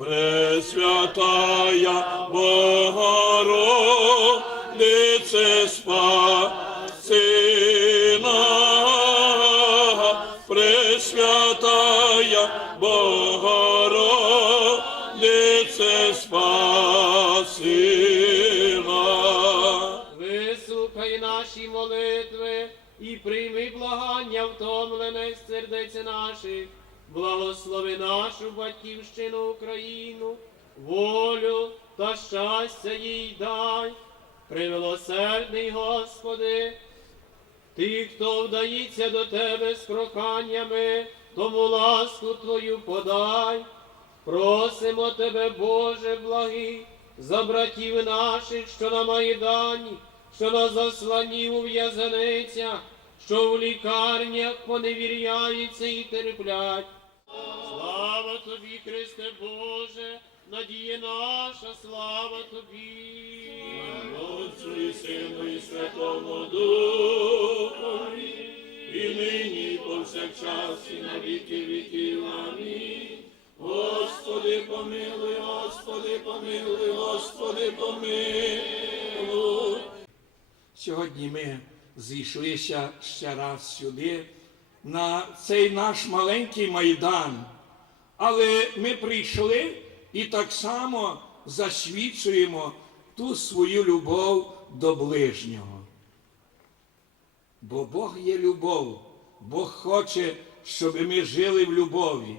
Пресвятая Богородице спаси нас. Пресвятая Богородице спаси нас. Вислухай наші молитви і прийми благання втомлених сердець наших. Благослови нашу батьківщину Україну, волю та щастя їй дай. Примилосердний Господи, ти, хто вдається до тебе з проханнями, тому ласку Твою подай. Просимо тебе, Боже благий, за братів наших, що на Майдані, що на засланні у в'язаницях, що в лікарнях поневіряються і терплять. Слава тобі, Христе Боже, надія наша, слава тобі. Отцю і Сину і Святому Духові, і нині, і повсякчас, і на віки віків. Амінь. Господи, помилуй, Господи, помилуй, Господи, помилуй. Сьогодні ми зійшлися ще раз сюди, на цей наш маленький майдан. Але ми прийшли і так само засвідчуємо ту свою любов до ближнього. Бо Бог є любов, Бог хоче, щоб ми жили в любові.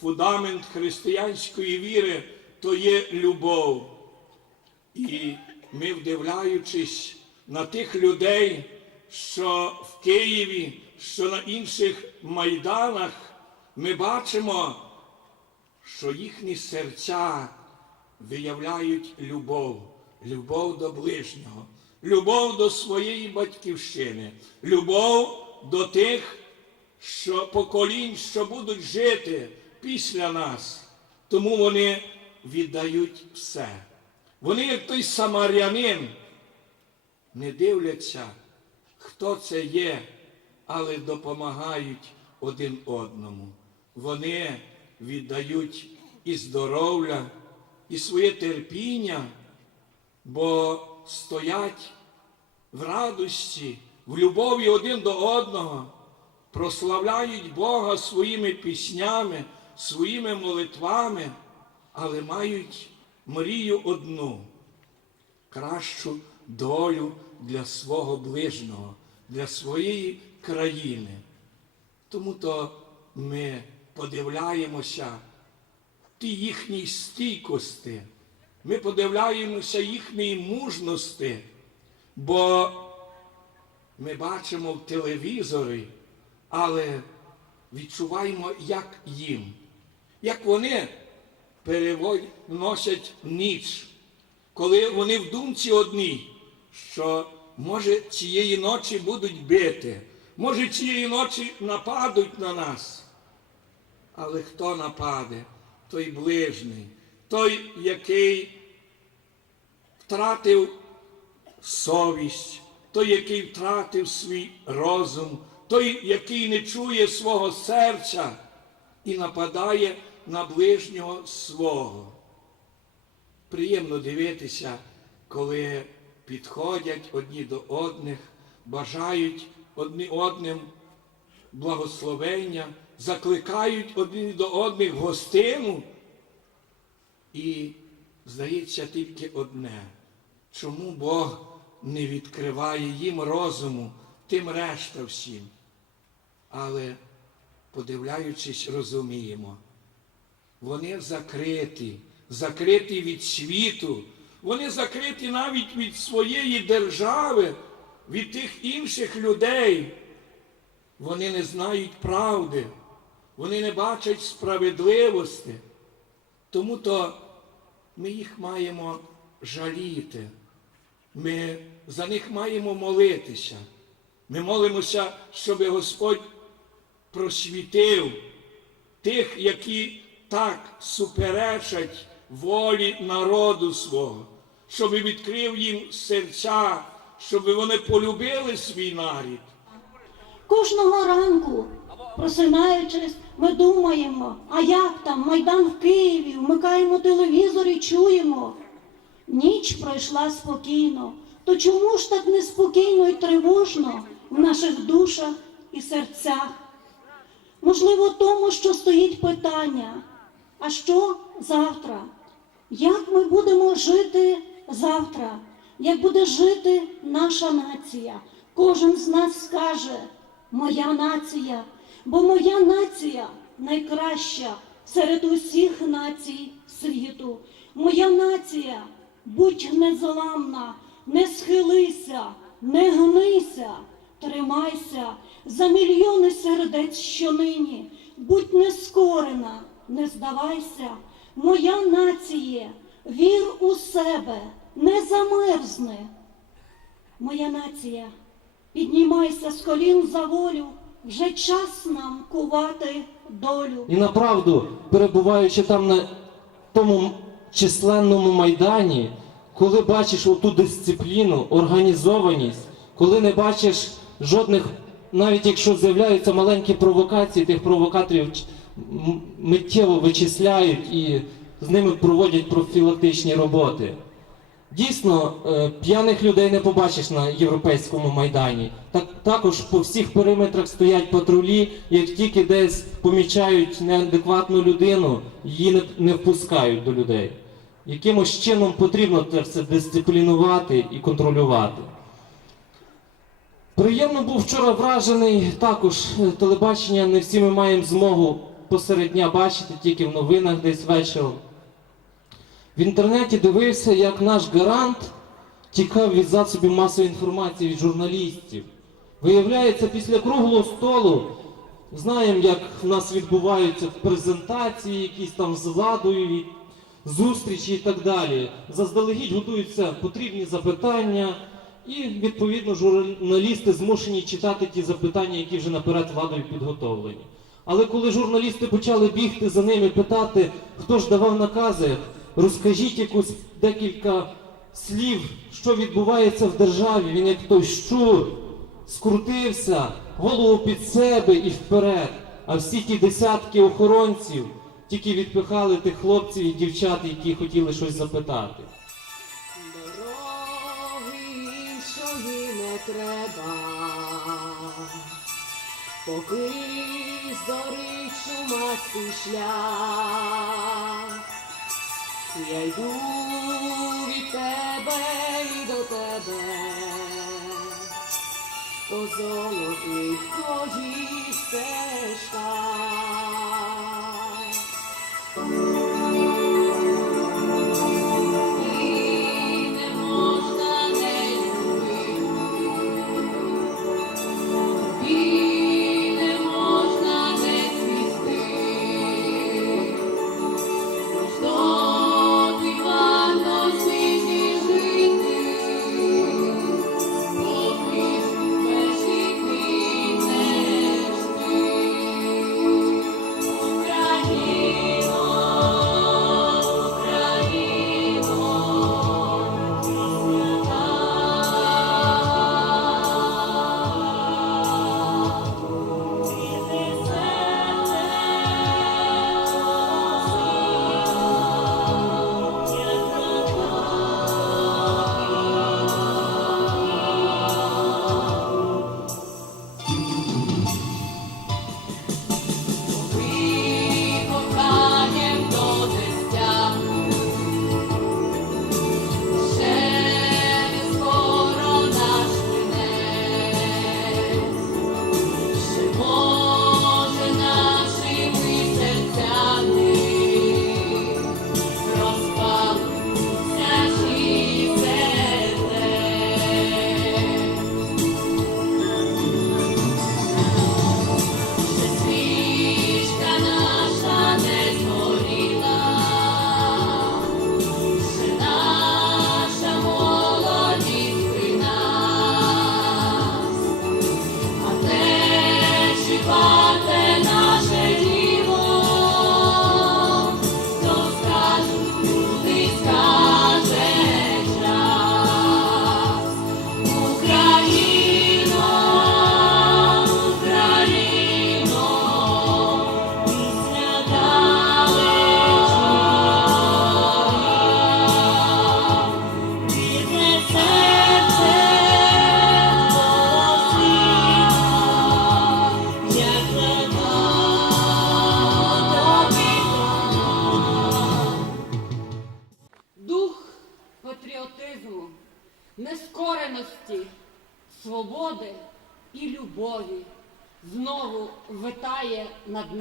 Фундамент християнської віри то є любов. І ми, вдивляючись на тих людей, що в Києві, що на інших майданах, ми бачимо, що їхні серця виявляють любов, любов до ближнього, любов до своєї батьківщини, любов до тих, що поколінь, що будуть жити після нас. Тому вони віддають все. Вони, як той самарянин, не дивляться, хто це є, але допомагають один одному. Вони віддають і здоров'я, і своє терпіння, бо стоять в радості, в любові один до одного, прославляють Бога своїми піснями, своїми молитвами, але мають мрію одну кращу долю для свого ближнього, для своєї країни. Тому то ми подивляємося ті їхній стійкості, ми подивляємося їхньої мужності, бо ми бачимо в телевізорі, але відчуваємо, як їм, як вони переносять ніч, коли вони в думці одній, що може цієї ночі будуть бити, може цієї ночі нападуть на нас. Але хто нападе? Той ближний, той, який втратив совість, той, який втратив свій розум, той, який не чує свого серця і нападає на ближнього свого. Приємно дивитися, коли підходять одні до одних, бажають одні одним благословення, закликають одні до одних гостину. І здається тільки одне, чому Бог не відкриває їм розуму, тим решта всім. Але, подивляючись, розуміємо, вони закриті, закриті від світу, вони закриті навіть від своєї держави, від тих інших людей. Вони не знають правди, вони не бачать справедливості. Тому то ми їх маємо жаліти. Ми за них маємо молитися. Ми молимося, щоб Господь просвітив тих, які так суперечать волі народу свого, щоб відкрив їм серця, щоб вони полюбили свій нарід. Кожного ранку просинаючись, ми думаємо, а як там Майдан в Києві, вмикаємо телевізор і чуємо. Ніч пройшла спокійно. То чому ж так неспокійно і тривожно в наших душах і серцях? Можливо, тому, що стоїть питання, а що завтра? Як ми будемо жити завтра? Як буде жити наша нація? Кожен з нас скаже, моя нація, бо моя нація найкраща серед усіх націй світу. Моя нація, будь незламна, не схилися, не гнися, тримайся за мільйони сердець щонині, будь нескорена, не здавайся, моя нація, вір у себе, не замерзни. Моя нація, піднімайся з колін за волю, вже час нам кувати долю. І направду, перебуваючи там на тому численному майдані, коли бачиш оту дисципліну, організованість, коли не бачиш жодних, навіть якщо з'являються маленькі провокації, тих провокаторів миттєво вичисляють і з ними проводять профілактичні роботи. Дійсно, е, п'яних людей не побачиш на європейському майдані. Так також по всіх периметрах стоять патрулі. Як тільки десь помічають неадекватну людину, її не, не впускають до людей. Якимось чином потрібно це все дисциплінувати і контролювати. Приємно був вчора вражений також е, телебачення. Не всі ми маємо змогу посеред дня бачити, тільки в новинах десь вечором. В інтернеті дивився, як наш гарант тікав від засобів масової інформації від журналістів. Виявляється, після круглого столу знаємо, як в нас відбуваються презентації, якісь там з владою, зустрічі і так далі. Заздалегідь готуються потрібні запитання, і відповідно журналісти змушені читати ті запитання, які вже наперед владою підготовлені. Але коли журналісти почали бігти за ними, питати, хто ж давав накази, розкажіть якусь декілька слів, що відбувається в державі, він як той щур, скрутився, голову під себе і вперед. А всі ті десятки охоронців тільки відпихали тих хлопців і дівчат, які хотіли щось запитати. Дороги іншої не треба, поки зорить шумастий шлях. Я йду від тебе і до тебе, по золотих твоїх стежках.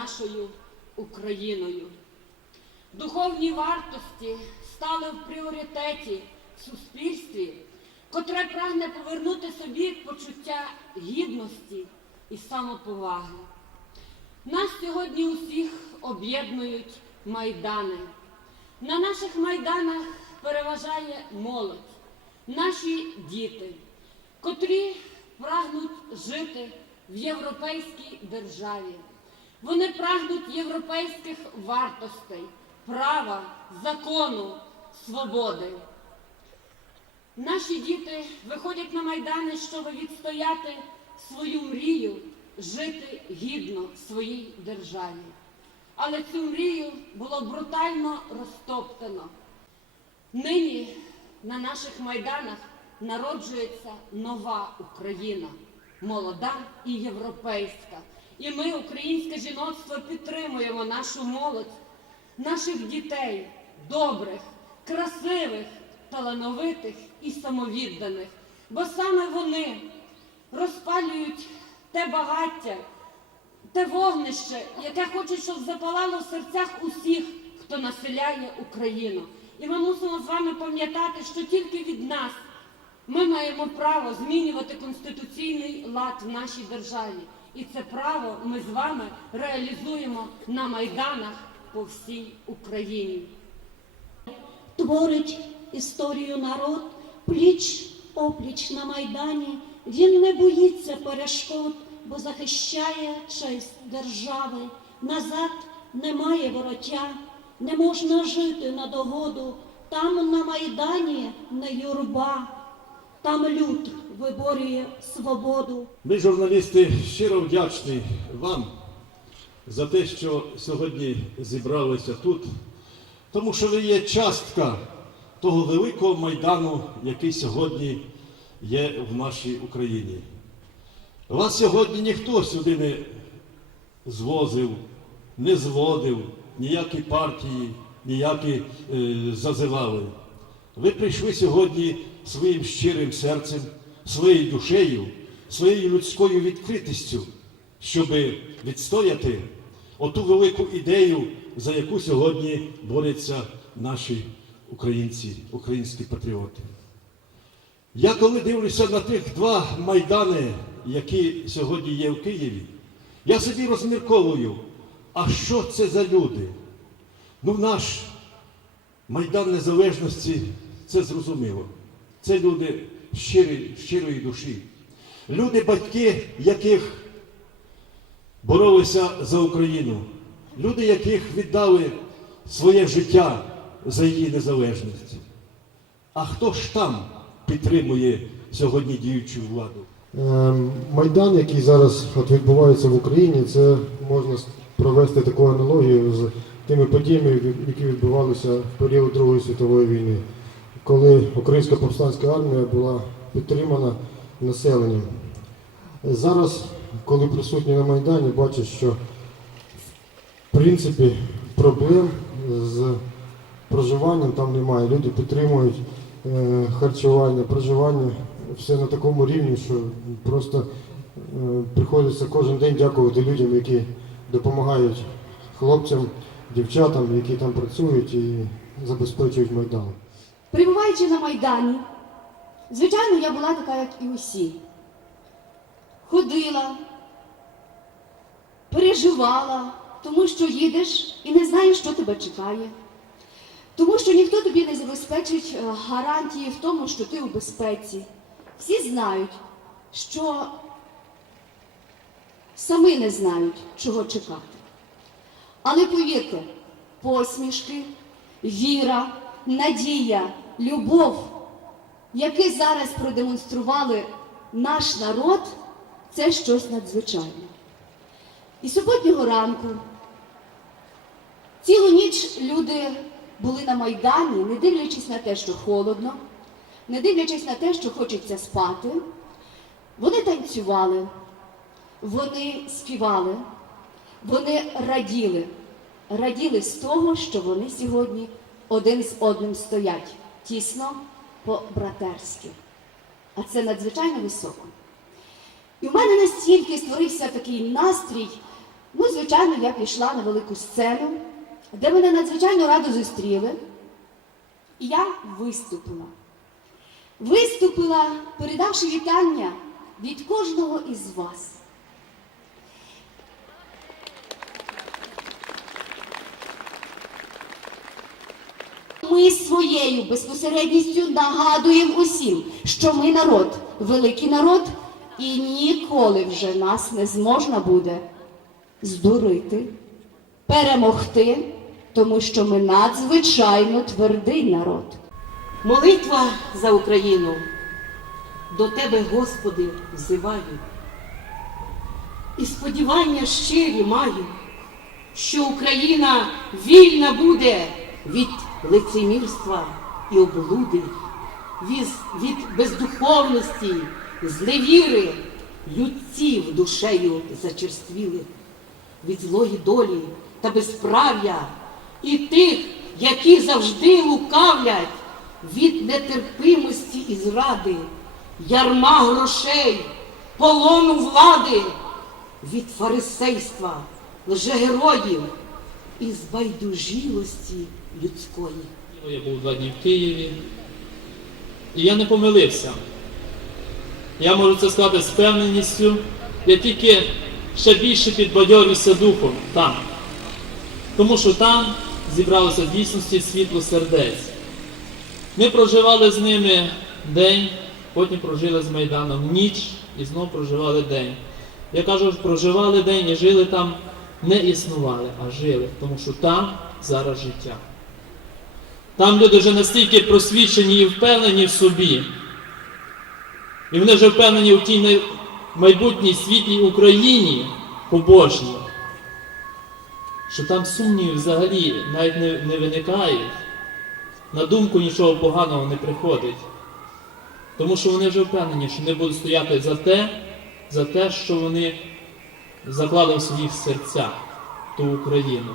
Нашою Україною. Духовні вартості стали в пріоритеті в суспільстві, котре прагне повернути собі почуття гідності і самоповаги. Нас сьогодні усіх об'єднують майдани. На наших майданах переважає молодь, наші діти, котрі прагнуть жити в європейській державі. Вони прагнуть європейських вартостей, права, закону, свободи. Наші діти виходять на майдани, щоб відстояти свою мрію, жити гідно в своїй державі. Але цю мрію було брутально розтоптано. Нині на наших майданах народжується нова Україна, молода і європейська. І ми, українське жіноцтво, підтримуємо нашу молодь, наших дітей, добрих, красивих, талановитих і самовідданих. Бо саме вони розпалюють те багаття, те вогнище, яке хочуть, щоб запалало в серцях усіх, хто населяє Україну. І ми мусимо з вами пам'ятати, що тільки від нас ми маємо право змінювати конституційний лад в нашій державі. І це право ми з вами реалізуємо на майданах по всій Україні. Творить історію народ, пліч опліч на майдані. Він не боїться перешкод, бо захищає честь держави. Назад немає вороття, не можна жити на догоду. Там на майдані не юрба, там люд виборює свободу. Ми, журналісти, щиро вдячні вам за те, що сьогодні зібралися тут, тому що ви є частка того великого майдану, який сьогодні є в нашій Україні. Вас сьогодні ніхто сюди не звозив, не зводив, ніякі партії, ніякі е, зазивали. Ви прийшли сьогодні своїм щирим серцем, своєю душею, своєю людською відкритістю, щоб відстояти оту велику ідею, за яку сьогодні борються наші українці, українські патріоти. Я коли дивлюся на тих два майдани, які сьогодні є в Києві, я собі розмірковую, а що це за люди? Ну, наш Майдан Незалежності це зрозуміло. Це люди щирі, щирої душі. Люди, батьки, яких боролися за Україну. Люди, яких віддали своє життя за її незалежність. А хто ж там підтримує сьогодні діючу владу? Ем, Майдан, який зараз от відбувається в Україні, це можна провести таку аналогію з тими подіями, які відбувалися в період Другої світової війни, коли Українська повстанська армія була підтримана населенням. Зараз, коли присутні на Майдані, бачать, що в принципі проблем з проживанням там немає. Люди підтримують е, харчування, проживання, все на такому рівні, що просто е, приходиться кожен день дякувати людям, які допомагають хлопцям, дівчатам, які там працюють і забезпечують майдан. Перебуваючи на Майдані, звичайно, я була така, як і усі. Ходила, переживала, тому що їдеш і не знаєш, що тебе чекає. Тому що ніхто тобі не забезпечить е, гарантії в тому, що ти у безпеці. Всі знають, що самі не знають, чого чекати. Але повірте, посмішки, віра, надія, любов, які зараз продемонстрували наш народ, це щось надзвичайне. І суботнього ранку цілу ніч люди були на Майдані, не дивлячись на те, що холодно, не дивлячись на те, що хочеться спати. Вони танцювали, вони співали, вони раділи, раділи з того, що вони сьогодні один з одним стоять тісно по-братерськи. А це надзвичайно високо. І в мене настільки створився такий настрій. Ну, звичайно, я пішла на велику сцену, де мене надзвичайно радо зустріли. І я виступила. Виступила, передавши вітання від кожного із вас. Ми своєю безпосередністю нагадуємо усім, що ми народ, великий народ, і ніколи вже нас не зможна буде здурити, перемогти, тому що ми надзвичайно твердий народ. Молитва за Україну. До Тебе, Господи, взиваю. І сподівання щирі маю, що Україна вільна буде від лицемірства і облуди, від, бездуховності, злевіри, людців душею зачерствілих, від злої долі та безправ'я і тих, які завжди лукавлять від нетерпимості і зради, ярма грошей, полону влади, від фарисейства, лжегеродів і збайдужілості людської. Я був два дні в Києві, і я не помилився. Я можу це сказати з впевненістю, я тільки ще більше підбадьорюся духом там. Тому що там зібралося в дійсності світло сердець. Ми проживали з ними день, потім прожили з Майданом ніч і знову проживали день. Я кажу, проживали день і жили там, не існували, а жили, тому що там зараз життя. Там люди вже настільки просвічені і впевнені в собі. І вони вже впевнені в тій майбутній світлій Україні побожній, що там сумнівів взагалі навіть не, не виникають. На думку нічого поганого не приходить. Тому що вони вже впевнені, що вони будуть стояти за те, за те, що вони заклали в своїх серцях ту Україну.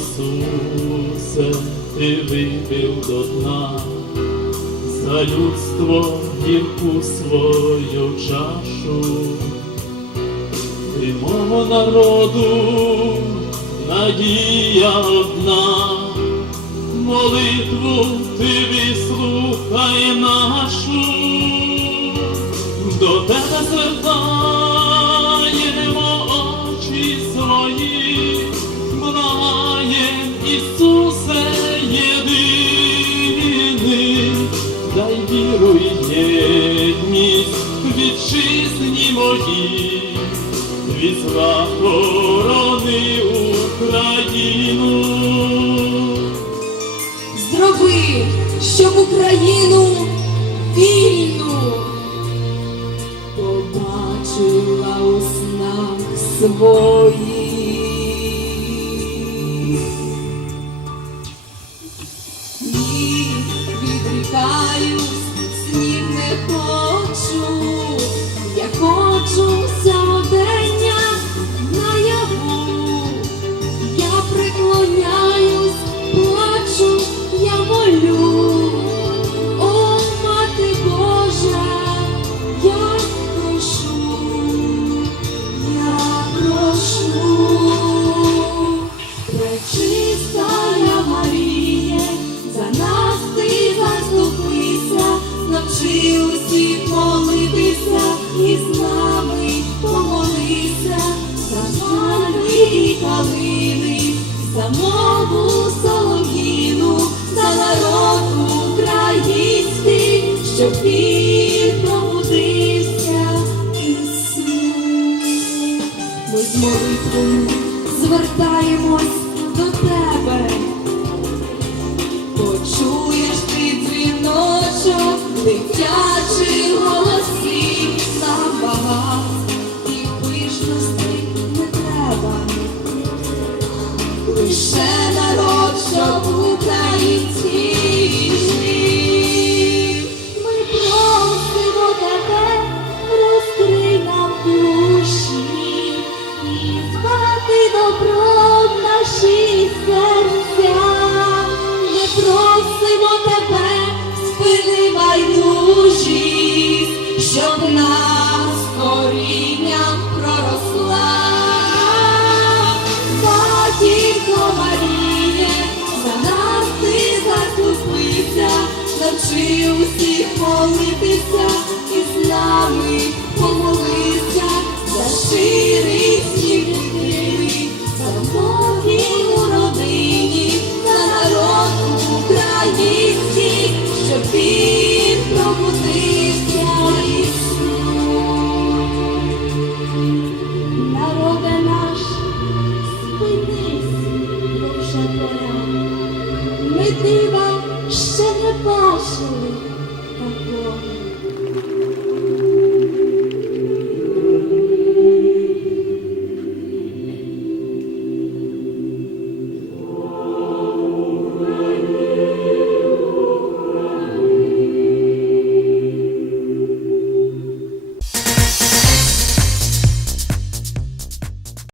Ісусе, ти випив до дна. За людство гірку свою чашу, ти мого народу надія одна, молитву ти вислухай нашу, до тебе звертаємо щоб Україну вільну побачила у снах своїх.